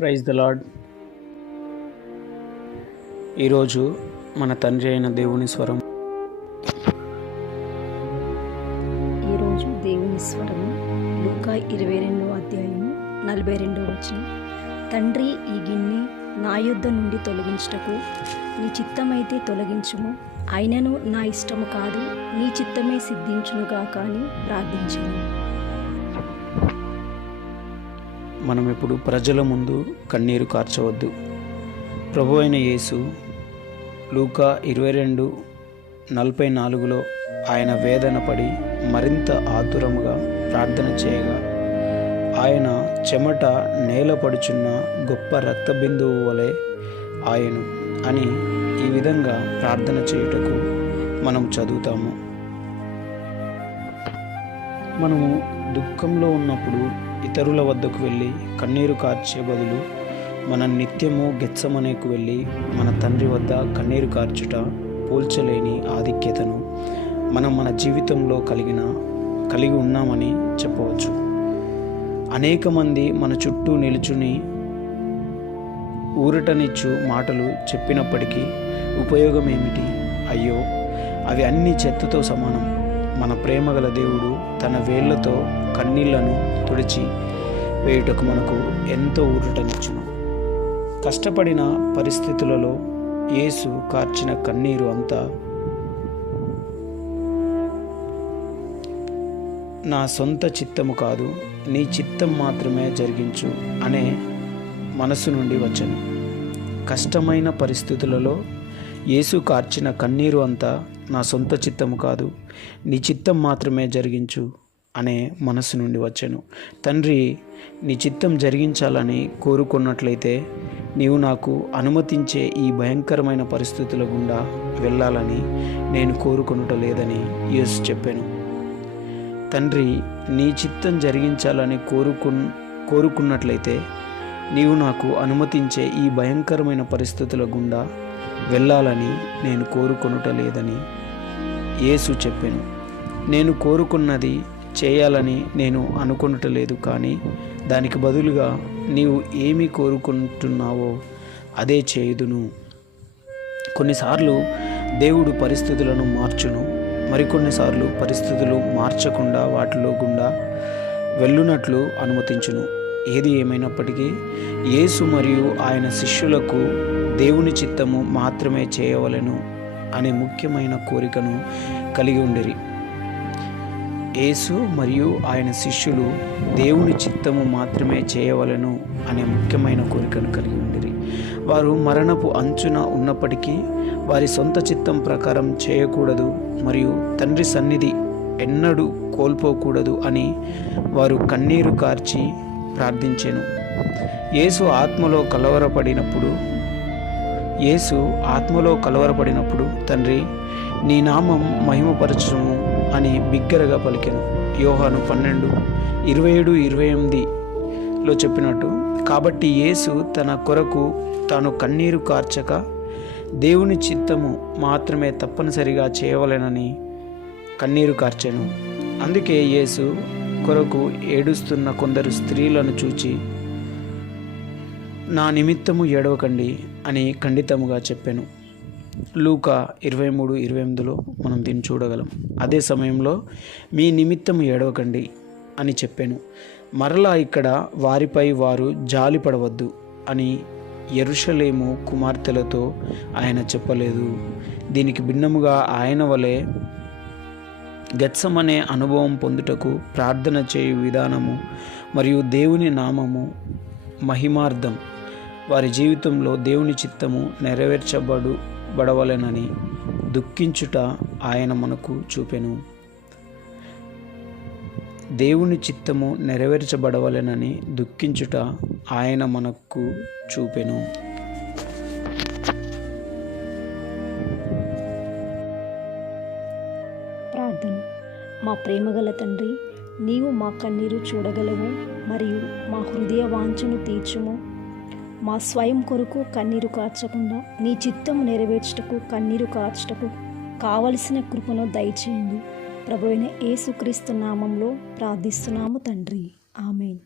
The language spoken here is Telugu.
Praise the lord. ఈరోజు మన తండ్రి అయిన దేవుని స్వరం. ఈరోజు దేవుని స్వరము లూకా 22వ అధ్యాయము 42వ వచనం. తండ్రి, ఈ గిన్నె నా యొద్ద నుండి తొలగించుటకు నీ చిత్తమైతే తొలగించుము, అయినను నా ఇష్టము కాదు నీ చిత్తమే సిద్ధించునుగా కానీ ప్రార్థించను. మనం ఎప్పుడు ప్రజల ముందు కన్నీరు కార్చవద్దు. ప్రభు అయిన యేసు లూకా 22:44లో ఆయన వేదన పడి మరింత ఆతురముగా ప్రార్థన చేయగా ఆయన చెమట నేలపడుచున్న గొప్ప రక్తబిందువు వలె ఆయను అని ఈ విధంగా ప్రార్థన చేయుటకు మనం చదువుతాము. మనము దుఃఖంలో ఉన్నప్పుడు ఇతరుల వద్దకు వెళ్ళి కన్నీరు కార్చే బదులు మన నిత్యము గెత్సమనేకు వెళ్ళి మన తండ్రి వద్ద కన్నీరు కార్చుట పోల్చలేని ఆధిక్యతను మనం మన జీవితంలో కలిగి ఉన్నామని చెప్పవచ్చు. అనేక మంది మన చుట్టూ నిలుచుని ఊరటనిచ్చు మాటలు చెప్పినప్పటికీ ఉపయోగం ఏమిటి? అయ్యో, అవి అన్ని చెత్తతో సమానం. మన ప్రేమగల దేవుడు తన వేళ్లతో కన్నీళ్లను తుడిచి వేయుటకు మనకు ఎంతో ఊరటనిచ్చును. కష్టపడిన పరిస్థితులలో యేసు కార్చిన కన్నీరు అంతా నా సొంత చిత్తము కాదు, నీ చిత్తం మాత్రమే జరిగించు అనే మనసు నుండి వచ్చెను. కష్టమైన పరిస్థితులలో యేసు కార్చిన కన్నీరు అంతా నా సొంత చిత్తము కాదు, నీ చిత్తం మాత్రమే జరిగించు అనే మనసు నుండి వచ్చాను. తండ్రి, నీ చిత్తం జరిగించాలని కోరుకున్నట్లయితే నీవు నాకు అనుమతించే ఈ భయంకరమైన పరిస్థితుల గుండా వెళ్ళాలని నేను కోరుకొనుట లేదని యేసు చెప్పాను. తండ్రి, నీ చిత్తం జరిగించాలని కోరుకున్నట్లయితే నీవు నాకు అనుమతించే ఈ భయంకరమైన పరిస్థితుల గుండా వెళ్ళాలని నేను కోరుకొనుట లేదని యేసు చెప్పాను. నేను కోరుకున్నది చేయాలని నేను అనుకొనుటలేదు, కానీ దానికి బదులుగా నీవు ఏమి కోరుకుంటున్నావో అదే చేయుదును. కొన్నిసార్లు దేవుడు పరిస్థితులను మార్చును, మరికొన్నిసార్లు పరిస్థితులు మార్చకుండా వాటిలో గుండా వెళ్ళునట్లు అనుమతించును. ఏది ఏమైనప్పటికీ యేసు మరియు ఆయన శిష్యులకు దేవుని చిత్తము మాత్రమే చేయవలెను అనే ముఖ్యమైన కోరికను కలిగి ఉండిరి. యేసు మరియు ఆయన శిష్యులు దేవుని చిత్తము మాత్రమే చేయవలెను అనే ముఖ్యమైన కోరికను కలిగి ఉండిరి. వారు మరణపు అంచున ఉన్నప్పటికీ వారి సొంత చిత్తం ప్రకారం చేయకూడదు మరియు తండ్రి సన్నిధి ఎన్నడూ కోల్పోకూడదు అని వారు కన్నీరు కార్చి ప్రార్థించెను. యేసు ఆత్మలో కలవరపడినప్పుడు తండ్రి, నీ నామం మహిమపరచుము అని బిగ్గరగా పలికెను. యోహాను 12:27-28లో చెప్పినట్టు. కాబట్టి యేసు తన కొరకు తాను కన్నీరు కార్చక దేవుని చిత్తము మాత్రమే తప్పనిసరిగా చేయవలెనని కన్నీరు కార్చెను. అందుకే యేసు కొరకు ఏడుస్తున్న కొందరు స్త్రీలను చూచి, నా నిమిత్తము ఏడవకండి అని ఖండితముగా చెప్పాను. లూకా 23:28లో మనం దీన్ని చూడగలం. అదే సమయంలో మీ నిమిత్తము ఏడవకండి అని చెప్పాను. మరలా ఇక్కడ వారిపై వారు జాలిపడవద్దు అని యెరూషలేము కుమార్తెలతో ఆయన చెప్పలేదు. దీనికి భిన్నముగా ఆయన వలె గెత్సమనే అనుభవం పొందుటకు ప్రార్థన చేయు విధానము మరియు దేవుని నామము మహిమార్థం వారి జీవితంలో దేవుని చిత్తము నెరవేర్చబడవలెనని దుఃఖించుట ఆయన మనకు చూపెను. దేవుని చిత్తము నెరవేర్చబడవలెనని దుఃఖించుట ఆయన మనకు చూపెను. ప్రార్థన. మా ప్రేమగల తండ్రి, నీవు మా కన్నీరు చూడగలవు మరియు మా హృదయ వాంఛను తీర్చుము. మా స్వయం కొరకు కన్నీరు కార్చకుండా నీ చిత్తము నెరవేర్చుటకు కన్నీరు కార్చుటకు కావలసిన కృపను దయచేయండి. ప్రభువైన యేసుక్రీస్తు నామంలో ప్రార్థిస్తున్నాము తండ్రి. ఆమేన్.